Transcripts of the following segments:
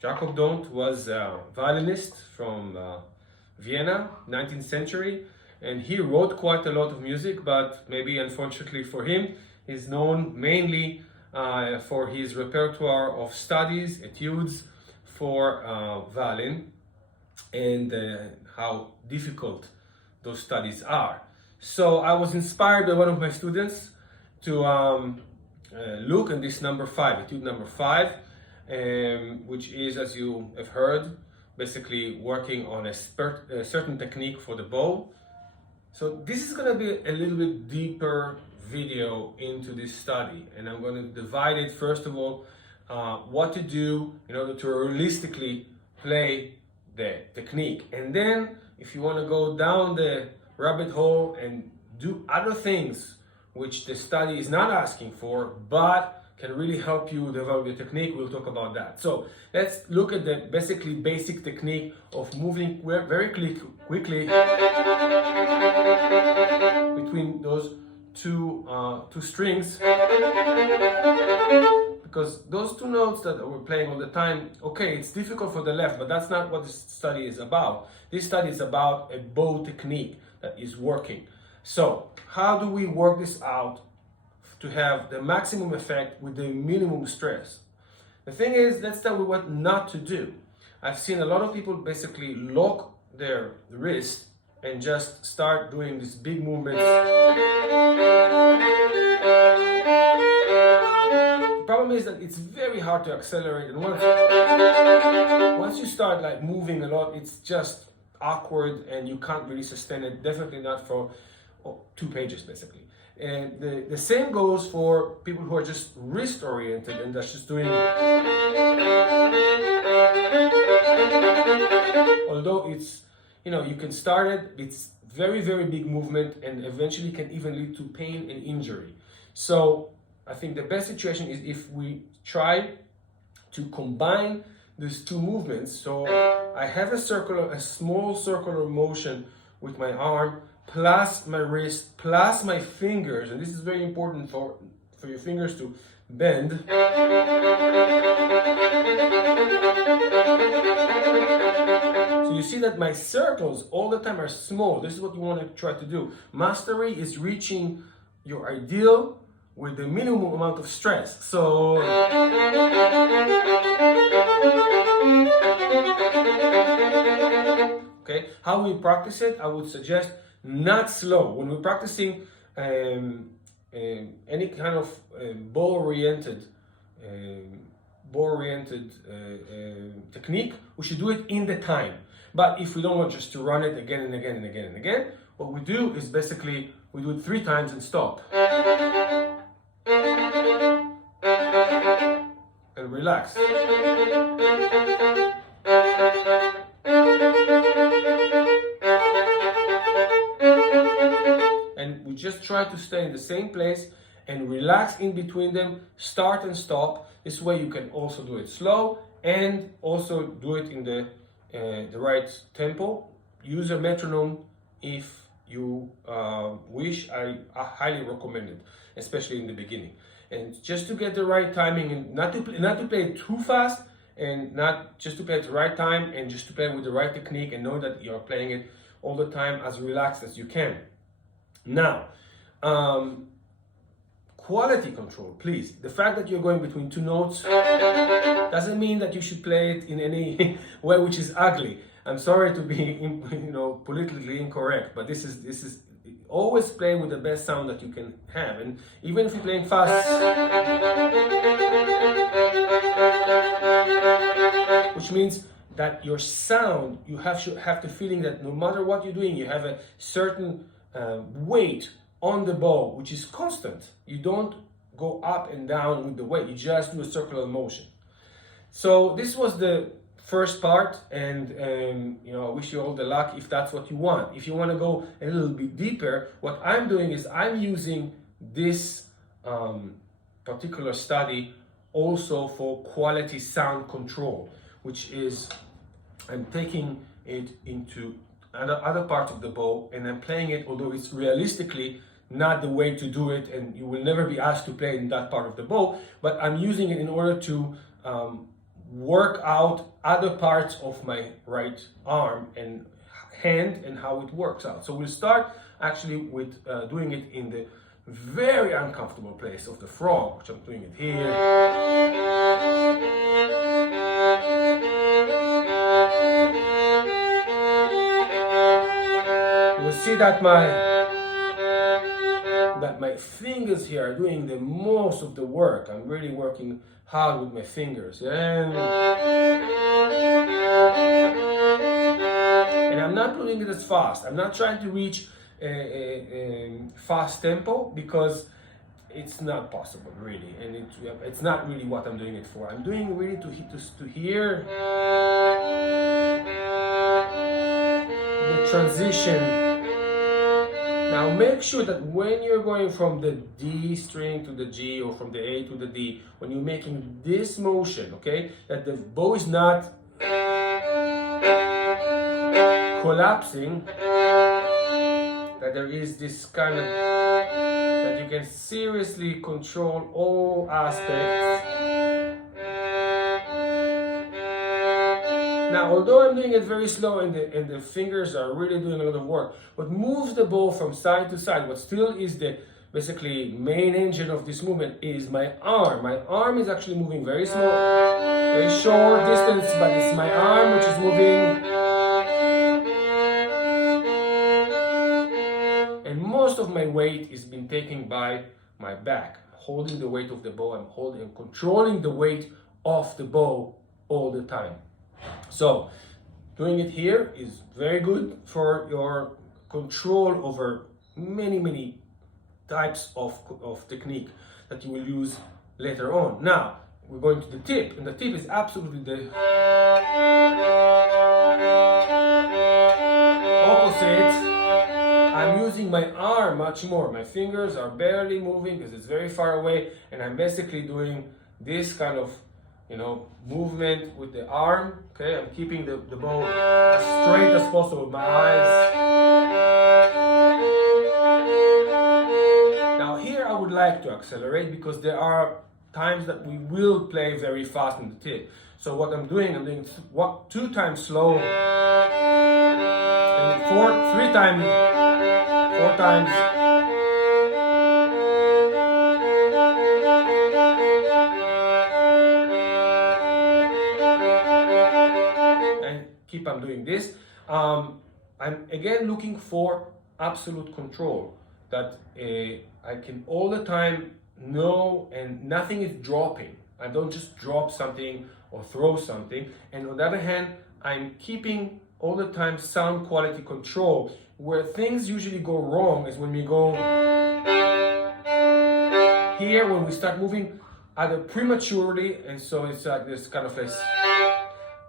Jacob Dont was a violinist from Vienna, 19th century, and he wrote quite a lot of music, but maybe unfortunately for him, he's known mainly for his repertoire of studies, etudes for violin, and how difficult those studies are. So I was inspired by one of my students to look at this number 5, etude number 5, which is, as you have heard, basically working on a certain technique for the bow. So this is going to be a little bit deeper video into this study, and I'm going to divide it, first of all, what to do in order to realistically play the technique, and then if you want to go down the rabbit hole and do other things which the study is not asking for but can really help you develop the technique, we'll talk about that. So let's look at the basically basic technique of moving very quickly between those two strings, because those two notes that we're playing all the time, okay, it's difficult for the left, but that's not what this study is about. This study is about a bow technique that is working. So how do we work this out to have the maximum effect with the minimum stress? The thing is, let's start with what not to do. I've seen a lot of people basically lock their wrist and just start doing these big movements. The problem is that it's very hard to accelerate, and once you start like moving a lot, it's just awkward and you can't really sustain it, definitely not for 2 pages basically. And the same goes for people who are just wrist oriented and that's just doing, although it's, you know, you can start it, it's very big movement and eventually can even lead to pain and injury. So I think the best situation is if we try to combine these two movements. So I have a small circular motion with my arm, plus my wrist, plus my fingers, and this is very important for your fingers to bend. So you see that my circles all the time are small. This is what you want to try to do. Mastery is reaching your ideal with the minimum amount of stress. So okay, how we practice it, I would suggest not slow. When we're practicing any kind of bow-oriented technique, we should do it in the time. But if we don't want just to run it again and again and again and again, what we do is basically we do it 3 times and stop. And relax. And we just try to stay in the same place and relax in between them, start and stop. This way you can also do it slow and also do it in the right tempo. Use a metronome if you wish. I highly recommend it, especially in the beginning. And just to get the right timing and not to play it too fast, and not just to play at the right time, and just to play with the right technique and know that you're playing it all the time as relaxed as you can. Now, quality control, please. The fact that you're going between 2 notes doesn't mean that you should play it in any way which is ugly. I'm sorry to be, politically incorrect, but this is always play with the best sound that you can have, and even if you're playing fast, which means that your sound, you have the feeling that no matter what you're doing, you have a certain weight on the bow, which is constant. You don't go up and down with the weight, you just do a circular motion. So this was the first part, and I wish you all the luck if that's what you want. If you want to go a little bit deeper, what I'm doing is I'm using this particular study also for quality sound control, which is I'm taking it into other parts of the bow and I'm playing it, although it's realistically not the way to do it and you will never be asked to play in that part of the bow, but I'm using it in order to work out other parts of my right arm and hand and how it works out. So we'll start actually with doing it in the very uncomfortable place of the frog, which I'm doing it here. You will see that my fingers here are doing the most of the work. I'm really working hard with my fingers. And I'm not doing it as fast. I'm not trying to reach a fast tempo because it's not possible really, and it's not really what I'm doing it for. I'm doing really to hear the transition. Now make sure that when you're going from the D string to the G or from the A to the D, when you're making this motion, okay, that the bow is not collapsing, that there is this kind of, that you can seriously control all aspects. Now, although I'm doing it very slow and the fingers are really doing a lot of work, what moves the bow from side to side, what still is the basically main engine of this movement, is my arm. My arm is actually moving very small, very short distance, but it's my arm which is moving. And most of my weight is being taken by my back, holding the weight of the bow. I'm holding and controlling the weight of the bow all the time. So doing it here is very good for your control over many types of technique that you will use later on. Now we're going to the tip, and the tip is absolutely the opposite. I'm using my arm much more. My fingers are barely moving because it's very far away, and I'm basically doing this kind of, you know, movement with the arm. Okay, I'm keeping the bow as straight as possible with my eyes. Now here I would like to accelerate because there are times that we will play very fast in the tip. So what I'm doing 2 times slow, and 4 times. I'm doing this. I'm again looking for absolute control, that I can all the time know and nothing is dropping. I don't just drop something or throw something. And on the other hand, I'm keeping all the time sound quality control. Where things usually go wrong is when we go here, when we start moving either prematurely, and so it's like this kind of place,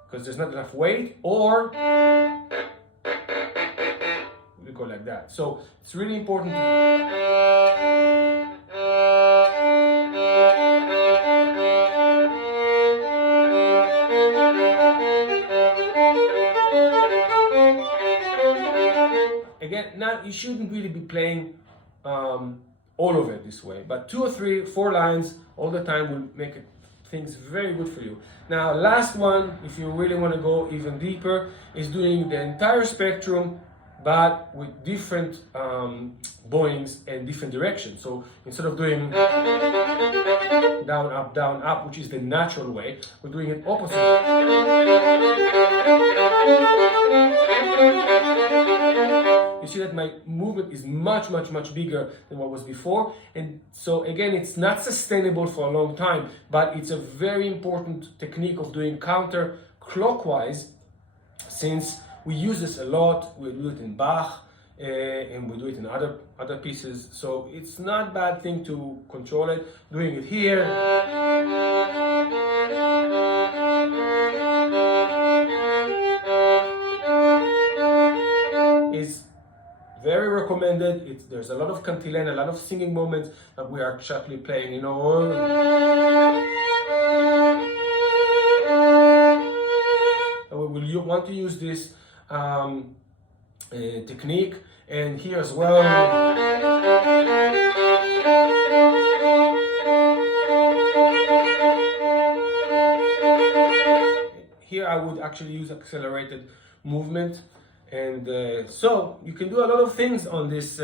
because there's not enough weight, or we go like that. So it's really important again, now you shouldn't really be playing all of it this way, but 2 or 3, 4 lines all the time will make things very good for you. Now, last one, if you really want to go even deeper, is doing the entire spectrum, but with different bowings and different directions. So instead of doing down, up, which is the natural way, we're doing it opposite. You see that my movement is much bigger than what was before, and so again, it's not sustainable for a long time, but it's a very important technique of doing counter clockwise, since we use this a lot. We do it in Bach, and we do it in other pieces, so it's not a bad thing to control it. Doing it here, is very recommended. There's a lot of cantilene, a lot of singing moments that we are actually playing, you know. You want to use this technique, and here as well. here I would actually use accelerated movement. And so you can do a lot of things on this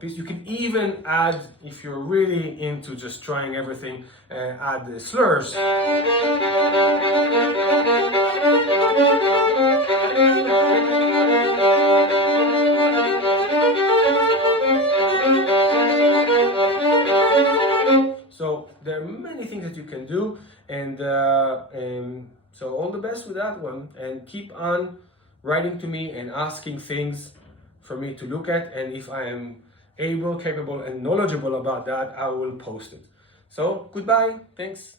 piece. You can even add, if you're really into just trying everything, add the slurs. So there are many things that you can do, and so all the best with that one, and keep on writing to me and asking things for me to look at, and if I am able, capable, and knowledgeable about that, I will post it. So goodbye, thanks.